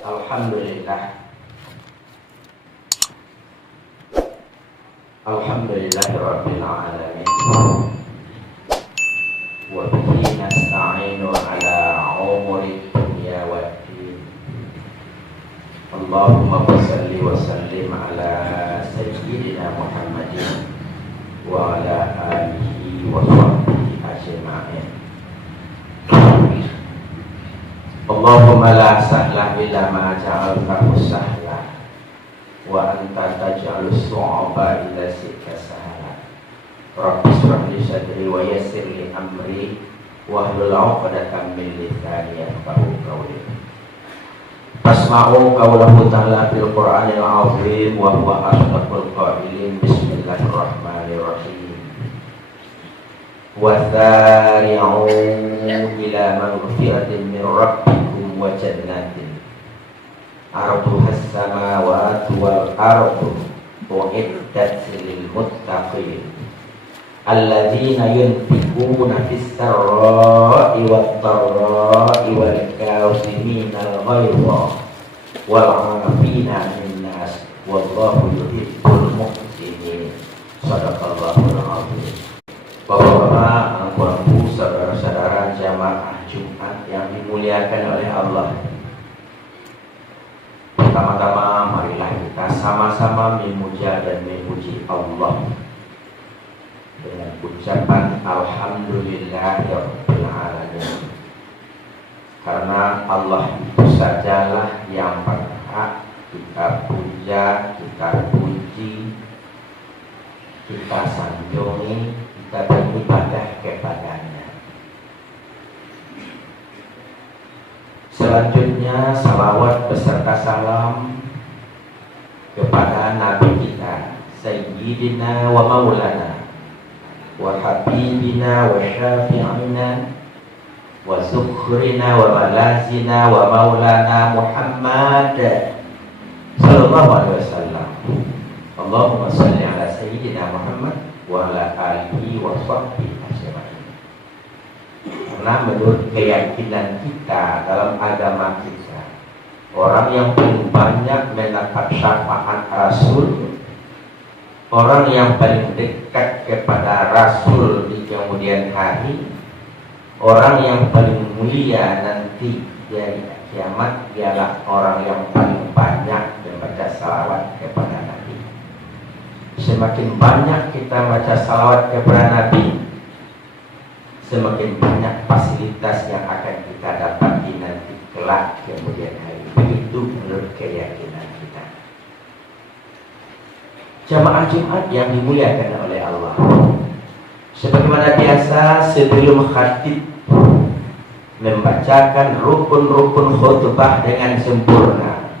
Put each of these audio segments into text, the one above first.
Alhamdulillah. Alhamdulillahirabbil alamin. Wa bihi nasta'inu ala umuri dunya waddin. Allahumma shalli wa sallim ala sayyidina Muhammadin wa ala alihi wa sahbihi ajma'in. Allahumma la sahla illa ma ja'altahu sahla wa anta taj'alus su'aba ila sika sahla. Rabbi shrah li sadri wa yassir li amri wahlul 'uqdatam min lisani yafqahu qawli. Fasma'u qawlahu ta'ala fil Qur'anil 'azim wa huwa asdaqul qailin. Bismillahirrahmanirrahim. Wa sari'u ila maghfiratin min rabbikum wa jannatin arduha as-samawati wal ardu u'iddat lil muttaqin alladzina yunfiquna fis sarra'i wat dharra'i wal kaazimina al-ghayza wal 'afina 'anil nas wallahu yuhibbul muhsinin. Shadaqallahul 'azim. Bapak-bapak, anak-anakku, saudara-saudara jamaah Jumat yang dimuliakan oleh Allah. Pertama-tama marilah kita sama-sama memuja dan memuji Allah dengan ucapan Alhamdulillahirabbil alamin. Karena Allah itu sajalah yang berhak kita puja, kita puji, kita sanjungi, kita beribadah kepadanya. Selanjutnya salawat beserta salam kepada Nabi kita Sayyidina wa Maulana wa Habibina wa Syafi'ina wa Zukhrina wa Malazina wa Maulana Muhammad sallallahu alaihi wasallam. Allahumma shalli ala Sayyidina Muhammad wa ala alihi wa sahbihi ajma'in. Karena menurut keyakinan kita dalam agama kita, orang yang paling banyak mendapat syafaat Rasul, orang yang paling dekat kepada Rasul di kemudian hari, orang yang paling mulia nanti dari kiamat ialah orang yang paling banyak membaca salawat kepada Nabi. Semakin banyak kita baca salawat kepada Nabi, semakin banyak fasilitas yang akan kita dapati nanti kelak kemudian hari. Begitu menurut keyakinan kita. Jamaah Jumat yang dimuliakan oleh Allah, sebagaimana biasa sebelum khatib membacakan rukun-rukun khutbah dengan sempurna,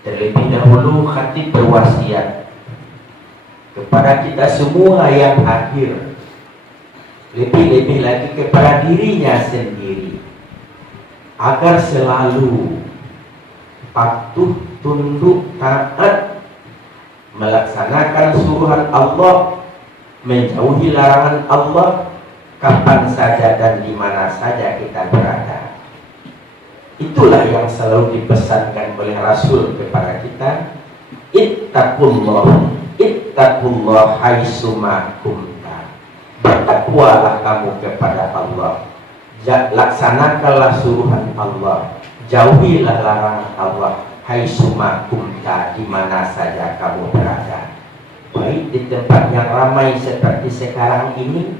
terlebih dahulu khatib berwasiat kepada kita semua yang hadir, lebih-lebih lagi kepada dirinya sendiri, agar selalu patuh, tunduk, taat, melaksanakan suruhan Allah, menjauhi larangan Allah kapan saja dan di mana saja kita berada. Itulah yang selalu dipesankan oleh Rasul kepada kita. Ittaqullah haitsuma kunta. Bertakwalah kamu kepada Allah. Laksanakanlah suruhan Allah. Jauhilah larangan Allah. Haitsuma kunta, di mana saja kamu berada. Baik di tempat yang ramai seperti sekarang ini,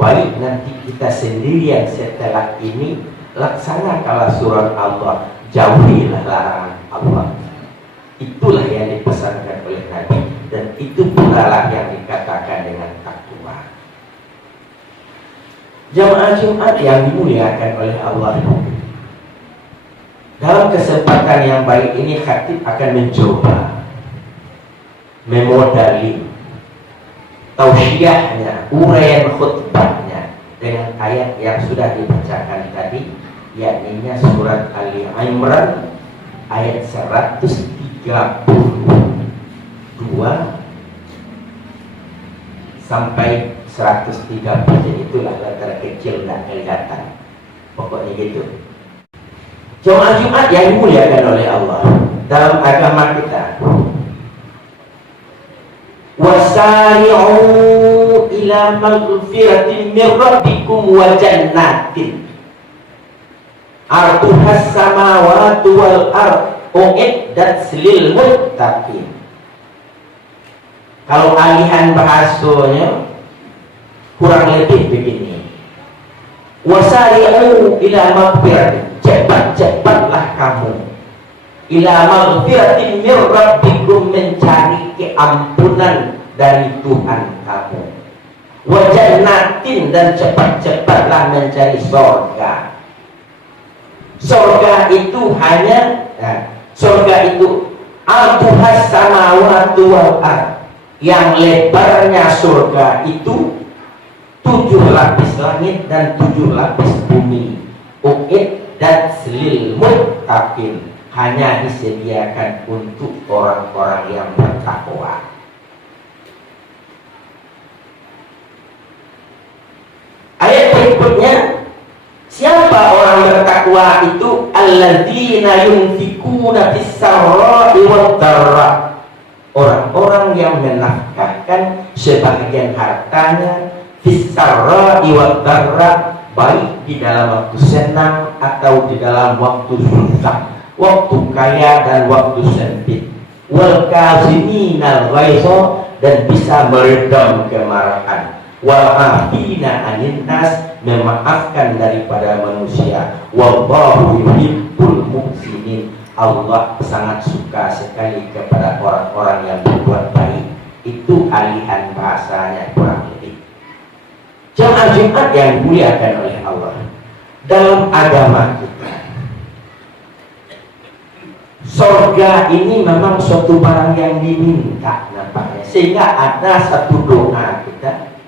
baik nanti kita sendirian setelah ini, laksanakanlah suruhan Allah. Jauhilah larangan Allah. Itulah yang dipesankan oleh Nabi, dan itu pula lah yang dikatakan dengan takwa. Jamaah Jumat yang dimuliakan oleh Allah, dalam kesempatan yang baik ini khatib akan mencoba memodali tausiahnya, uraian khutbahnya dengan ayat yang sudah dibacakan tadi, yakni surat Ali Imran ayat 132 sampai 130. Itulah letter kecil dan kelihatan, pokoknya gitu. Jemaah Jumat yang dimuliakan oleh Allah dalam agama kita. Wasari'u ila maghfiratin min rabbikum wa jannatin arduhas samawati wal ard uiddat lil muttaqin. Kalau alihan bahasanya kurang lebih begini. Wasari'u ila maghfiratin, cepat-cepatlah kamu ila maghfiratin min rabbikum, mencari keampunan dari Tuhan kamu, wa jannatin, dan cepat-cepatlah mencari surga. Surga itu hanya surga itu arduhas samawati wal ard, yang lebarnya surga itu 7 lapis langit dan 7 lapis bumi. Uiddat lil muttaqin, hanya disediakan untuk orang-orang yang bertakwa. Ayat berikutnya, siapa orang bertakwa itu? Alladzina yunfikuna fis-sarra'i wad-dharra, orang-orang yang menafkahkan sebagian hartanya fis-sarra'i wad-dharra, baik di dalam waktu senang atau di dalam waktu susah, waktu kaya dan waktu sempit. Wal kaziminal ghaidha, dan bisa meredam kemarahan. Wal afina 'anil nas, memaafkan daripada manusia. Wallahu yuhibbul muhsinin, Allah sangat suka sekali kepada orang-orang yang berbuat baik. Itu alihan bahasanya kurang lebih. Jemaah Jumat yang dimuliakan oleh Allah, dalam agama kita, surga ini memang suatu barang yang diminta nampaknya, sehingga ada satu doa kita,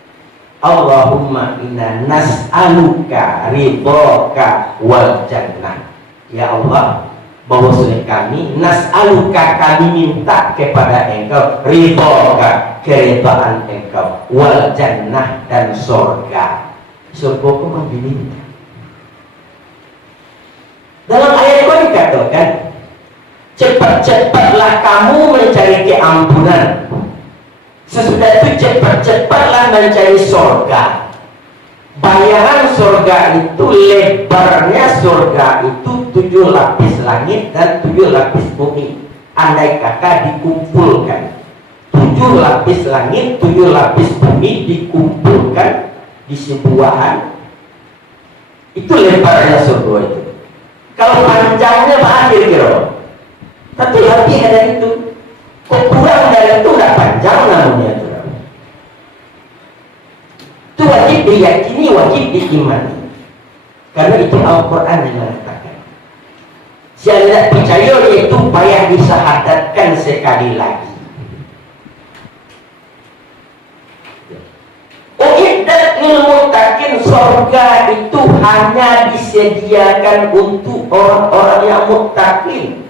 Allahumma inna nas'aluka ridhoka wal jannah. Ya Allah, bahwasanya kami nas'aluka, kami minta kepada Engkau ridhoka, keridhaan Engkau, wal jannah, dan surga. Surga itu memang diminta. Dalam ayat itu dikatakan, cepat-cepatlah kamu mencari keampunan, sesudah itu cepat-cepatlah mencari surga. Bayaran surga itu, lebarnya surga itu 7 lapis langit dan 7 lapis bumi. Andai kata dikumpulkan 7 lapis langit, 7 lapis bumi dikumpulkan di sebuahan, itu lebarnya surga itu. Kalau panjangnya apa kira-kira? Tapi lebih dari itu. Kok kurang dari itu, tidak panjang namanya itu. Itu wajib diyakini, wajib diimani. Karena itu Al-Quran yang mengatakan, siapa tidak percaya itu payah disahadatkan sekali lagi. Uiddat lil muttaqin, surga itu hanya disediakan untuk orang-orang yang muttaqin.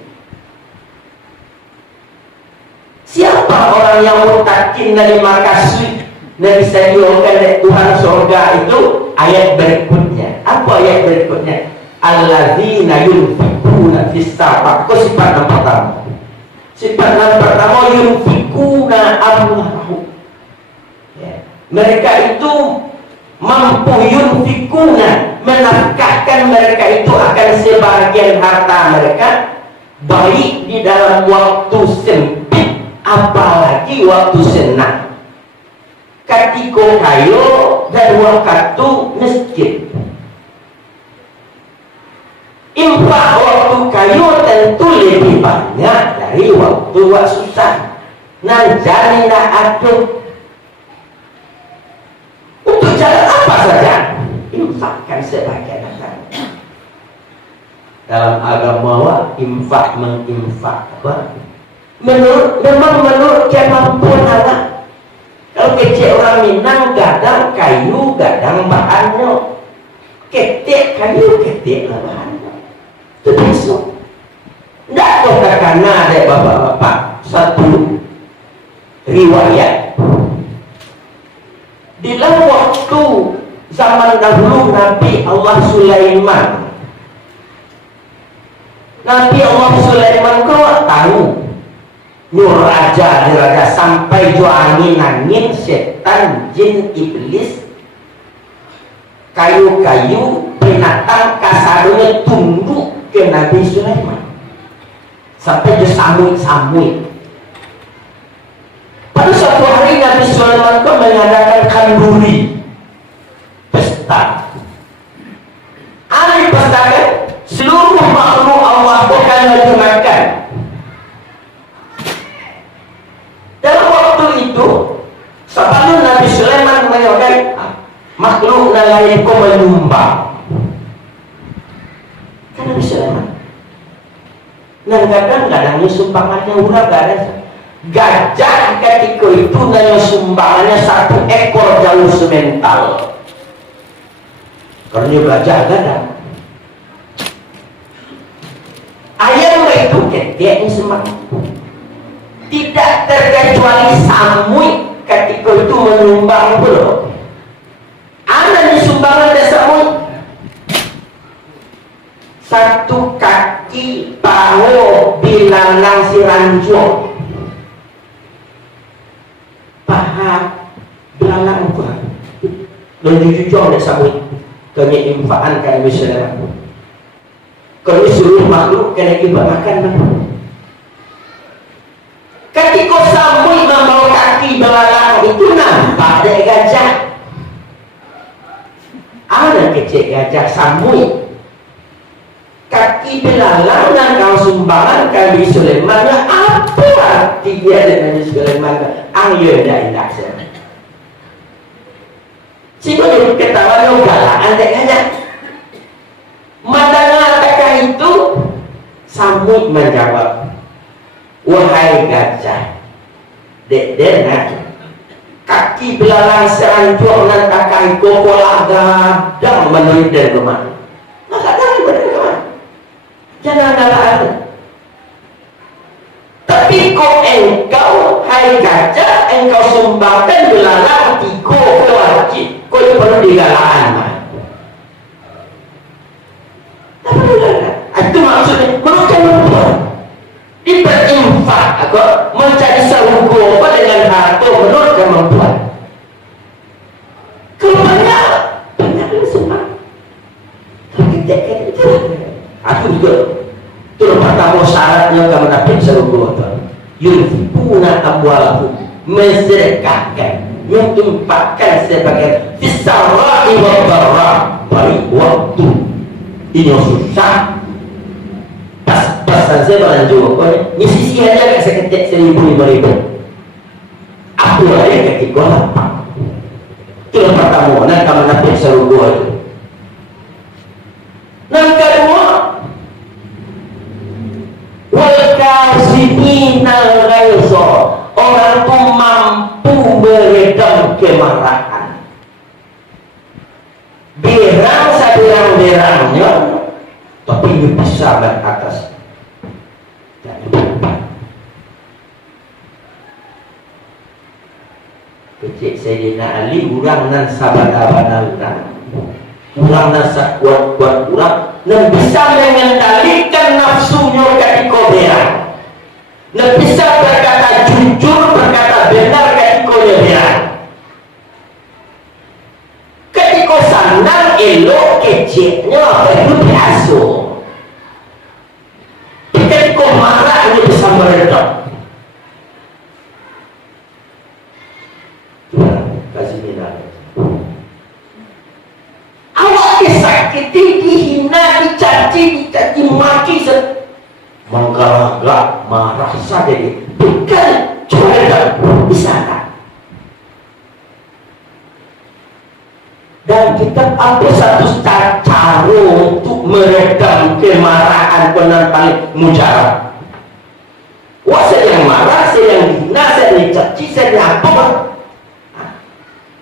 Siapa orang yang muttaqin dari makasih dan disediakan oleh Tuhan surga itu? Ayat berikutnya. Apa ayat berikutnya? Alladzina yunfikuna fis-sarra. Kok sifat yang pertama? Sifat yang pertama yunfikuna amwalahum. Mereka itu mampu yunfikuna, menafkahkan mereka itu akan sebagian harta mereka, baik di dalam waktu sempit apalagi waktu senang, ketika kayo dan waktu miskin. Infak waktu kayo tentu lebih banyak dari waktu susah. Nanjani aduh, untuk jalan apa saja, infakkan sebagian harta. Dalam agama infak menginfak menurut kemampuan anak. Kalau kecil orang Minang gadang kayu, gadang bahannya, ketik kayu, ketik bahannya. Itu besok. Tidak ada karena ada bapak-bapak satu riwayat. Di dalam waktu zaman dahulu Nabi Allah Sulaiman Nabi Allah Sulaiman kau tahu nyuruh raja sampai jo angin setan jin iblis kayu-kayu binatang kasarunya tunduk ke Nabi Sulaiman sampai jo samui. Pada suatu hari Nabi Sulaiman kau mengadakan kanduri pesta. Hari pesta kan seluruh makhluk Allah akan dimakan. Dalam waktu itu sebelum Nabi Sulaiman menyatakan makhluk lain kau menyumbang. Kan Nabi Sulaiman kadang-kadang sumbangannya udah gak ada. Gajah ketika itu nanya sumbangannya 1 ekor jalur semental. Karena gajah gadang. Ayam itu ketiknya semangat. Tidak terkecuali samui ketika itu menyumbang pula. Ada disumbangan ada samui. 1 kaki paho bilangan si ranjung. Paha bilangan apa? Dan jujur ada samui. Kami infaan kan misalnya. Kalau seluruh makhluk kena ibaratkan. Ketika samui membawa kaki belalang itu nampak dari gajah. Ada kecil gajah samui. Kaki belalang dan kau sumbangan Nabi Sulaiman. Apa arti dia dengan Nabi Sulaiman? Angin dan indah saja. Sehingga dia ketawa dia galaan tak gajah. Mengatakan itu samui menjawab, wahai gajah, dek kaki belalang seranjung dan kakak kokolah gadang menurut dari rumah. Maka dari rumah jangan galaan. Tapi kok engkau, hai gajah, engkau sumbangkan belalang 3 wajib. Kau perlu digalaan. Itu maksudnya merupakan membuat diperinfak atau mencari salugo dengan harta menurut kemampuan. Kalau banyak semua. Tapi tidak itu. Aku juga itu pertama syaratnya kamu dapat salugo itu. Yunfikuna amwalahum, mensedekahkan, menginfakkan sebagai fisarra'i wa dharra, pada waktu ini susah. Pas-pasan saya berlanjut, ini sisi aja agak seketik 1.000-5.000. Aku ada ketika lapang. Itu yang pertama, dan kamu dapat salugo itu. Yang kedua, wal kaziminal ghaidha, orang itu mampu meredam kemarahan. Berang seberang-berangnya, tapi ini bisa ke atas. Kecik Sayyidina Ali, orang nan sabada-bada orang nan sakuat-kuat orang, nan bisa mengendalikan nafsunya ketika berang, nan bisa berkata jujur, berkata benar ketika berang. Ketika sandang elok keciknya itu biasa. Ketika marah dia bisa meredam. Kasih minat. Awak disakiti, dihina, dicaci maki, menggerak, marah saja dia. Bukan curang di sana. Dan kita ambil satu cara untuk meredam kemarahan benar paling mujarab. Wah, saya yang marah, saya yang hina, saya dicaci, saya apa?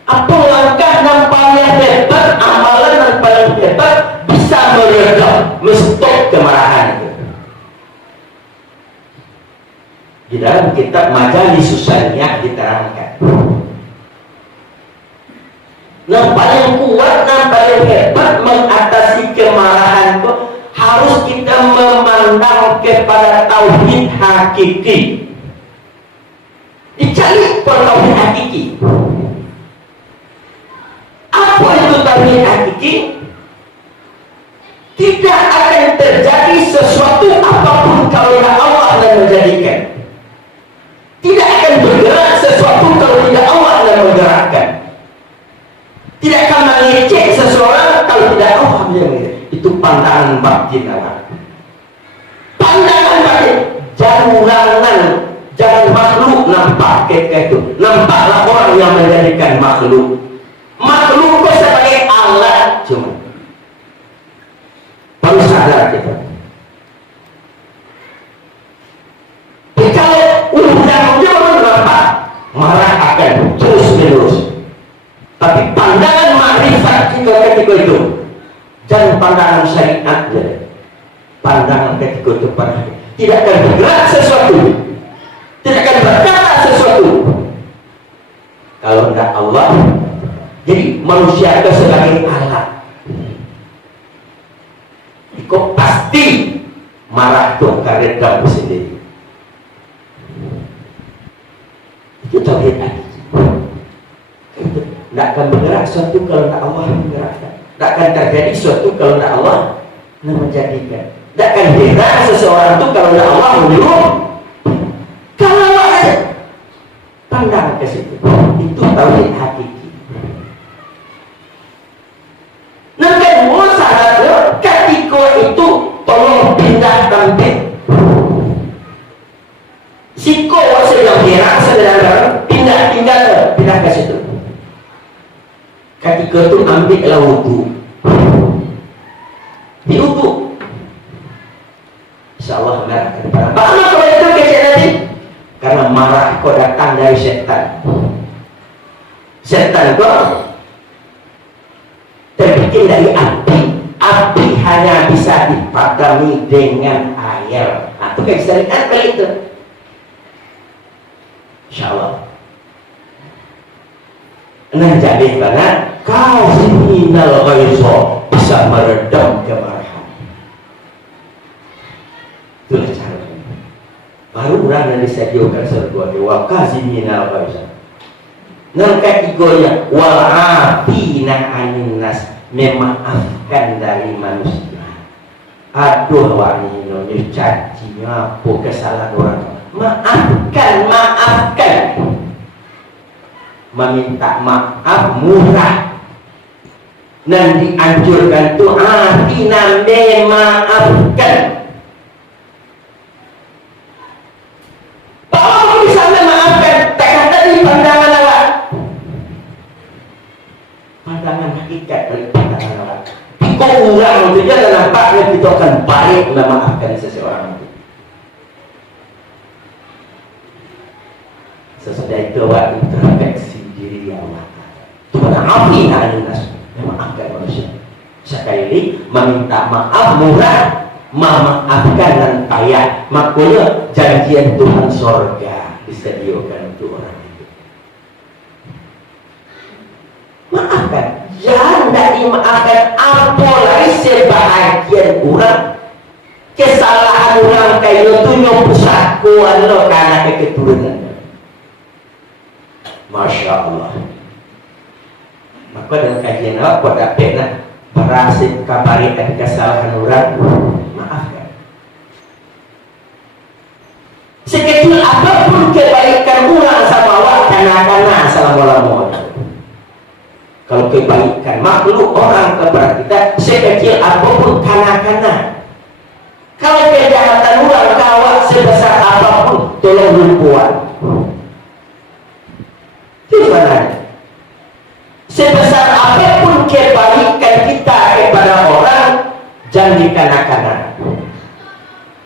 Apa langkah yang paling hebat, amalan yang paling hebat bisa meredam, menstop kemarahan itu. Di dalam kitab Majalis Susaniyah diterangkan. Yang paling kuat, yang paling hebat mengatasi kemarahan itu harus kita memandang kepada tauhid hakiki. Dicari tauhid hakiki. Apa itu tauhid hakiki? Tidak akan terjadi sesuatu apapun kalau tidak Allah yang menjadikan. Tidak akan bergerak sesuatu kalau tidak Allah yang menggerakkan. Tidak akan mengecek seseorang kalau tidak Allah yang mengecek. Itu pandangan batin Allah. Pandangan batin. Jangan makhluk nampak kayak itu. Nampaklah orang yang menjadikan makhluk. Makhluk itu sebagai alat cuma. Baru sadar kita. Jadi kalau undang-undang nampak, marah akan terus menerus. Tapi pandangan makrifat kita ketika itu, jangan pandangan syariat saja. Pandangan ketika itu tidak akan bergerak sesuatu, tidak akan berkata sesuatu. Kalau tidak Allah, jadi manusia itu sebagai alat. Kau pasti marah tuh karena kamu sendiri. Itu tauhid hakiki. Tidak akan bergerak sesuatu kalau tidak Allah menggerakkan. Tidak akan terjadi sesuatu kalau tidak Allah menjadikan. Tidak akan bergerak seseorang itu kalau tidak Allah menyuruh. Kalau ada pandang ke situ, itu tauhid hakiki. Nanti mau sadar ketika itu tolong pindah tempat. Siko sedang bergerak sedang pindah ke situ. Ketika itu ambillah wudu. Di wudu. Insyaallah marah kepada. Bagaimana kalau itu kecil nanti? Karena marah kau datang dari setan. Setan kau terbikin dari api. Api hanya bisa dipadami dengan air. Nah, itu kayak syariat kali itu. Insyaallah. Nah, jadi karena kaziminal ghaiza bisa meredam kemarahan. Itulah caranya. Baru orang yang disediakan sebuah dewa kaziminal ghaiza. Nah, kategorinya wal afina anin nas, memaafkan dari manusia. Aduh wani ini cacinya apa kesalahan orang. Maafkan. Meminta maaf murah. Dan dianjurkan itu artinya memaafkan. Bahwa bisa memaafkan, tak kata di pandangan Allah. Pandangan hakikat dari pandangan Allah. Kau ulang itu jangan nampaknya kita akan baik memaafkan seseorang itu. Sesudah itu waktu introspeksi diri Allah. Itu pada api nas, memaafkan manusia. Sekali lagi meminta maaf murah, memaafkan dan payah. Makanya janjian Tuhan sorga disediakan untuk orang itu. Maafkan, jangan tidak dimaafkan. Apalagi sebahagian orang kesalahan orang kayak itu nyopusat kuan lo karena keturunan. Masya Allah. Maka dalam kajian apa pada pernah berhasil kabari dari kesalahan orang, maafkan. Sekecil apapun kebaikan orang sama Allah, karena assalamualaikum. Kalau kebaikan makhluk orang kepada kita, sekecil apapun karena. Kalau kejahatan orang kawat sebesar apapun, tolong lumpuan. Sebenarnya sebesar apapun kebaikan kita kepada orang, jangan dikanak-kanak.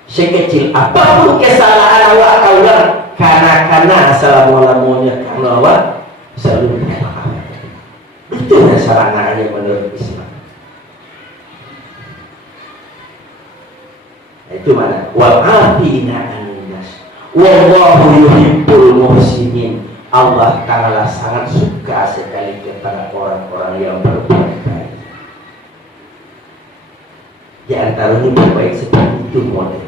Sekecil apapun kesalahan awak orang, kanak-kanak assalamualaikum karena awak selalu maafkan. Itu dasarnya menurut Islam. Itu mana? Wal afina anin nas. Wallahu yuhibbul muhsinin. Allah Ta'ala sangat suka sekali kepada orang-orang yang berbuat baik. Di antara ini berbaik seperti itu model.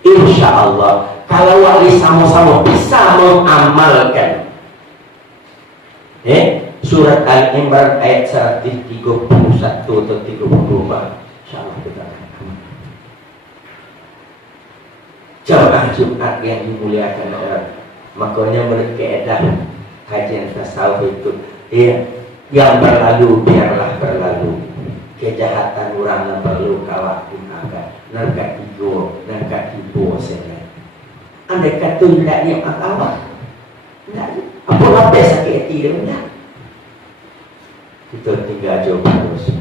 Insya Allah kalau wali sama-sama bisa mengamalkan surat Al-Imran ayat 131 atau 32, insya Allah kita akan jamaah Jumat yang dimuliakan Allah. Makanya menurut keedah kajian tasawuf itu yang berlalu biarlah berlalu, kejahatan orang perlu kawakun agak nangka tigo nangka tibo saja. Andai kata tidak ni apa apa sakit hati dia enggak, kita tinggal jawab terus.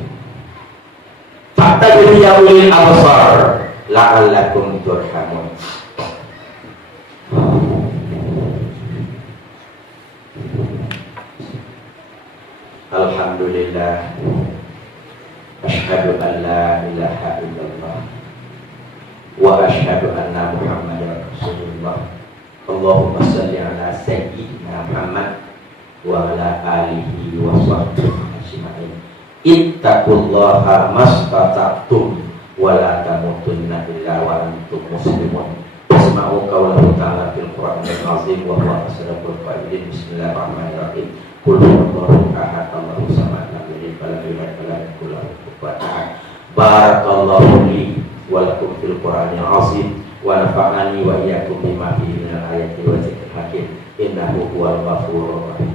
Fakta dunia ulil absar la'allakum turhamun. Alhamdulillah, asyhadu an la ilaha illallah wa asyhadu anna Muhammadar Rasulullah. Allahumma shalli ala sayyidina Muhammad wa ala alihi wa sahbihi ajma'in. Ittaqullaha mastata'tum wa la tamutunna illa wa antum muslimun. Isma'u qawlahu ta'ala fil Qur'anil azim wa huwa asdaqul qailin. Bismillahirrahmanirrahim. Qul huwallahu ahad Allahu samad lam yalid wa lam yulad wa lam yakul lahu kufuwan ahad. Barakallahu li wa lakum fil Qur'anil azim wa nafa'ani wa iyyakum bima fihi minal ayati wa dzikril hakim. Innahu huwal ghafurur rahim.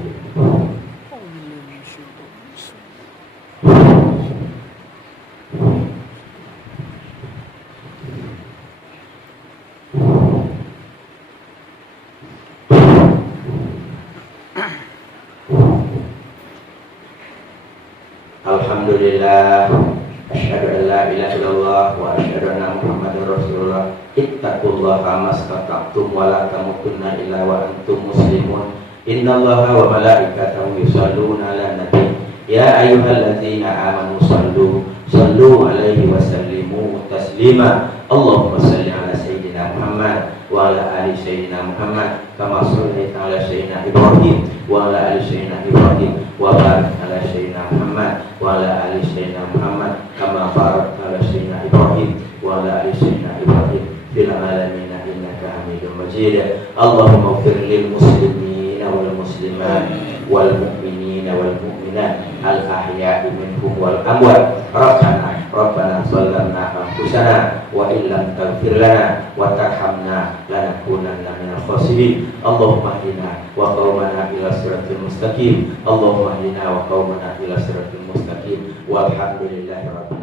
Alhamdulillah, asyhadu an la ilaha illallah wa asyhadu anna Muhammadar Rasulullah. Ittaqullaha mastata'tum wa la tamutunna illa wa antum muslimun. Innallaha wa malaikatahu yusholluna 'alan nabi. Ya ayyuhalladzina amanu sallu alaihi wa sallimu taslima. Allahumma shalli ala sayyidina Muhammad wa ala ali sayyidina Muhammad kama shallaita ala sayyidina Ibrahim wa ala ali sayyidina Ibrahim wa barik ala sayyidina Muhammad wa ala ali sayyidina Muhammad kama barakta ala sayyidina Ibrahim wa ala ali sayyidina Ibrahim fil alamin innaka Hamidum Majid. Allahumma ighfir lil muslimina wal muslimat wal mu'minina wal mu'minat al ahya'i minhum wal amwat. Rabbana zalamna anfusana wa illam taghfir lana wa tarhamna lanakunanna minal khasirin. Allahumma hdina wa qaumana ila siratal mustaqim. Allahumma hdina wa qaumana ila siratal mustaqim. Walhamdulillahi rabbil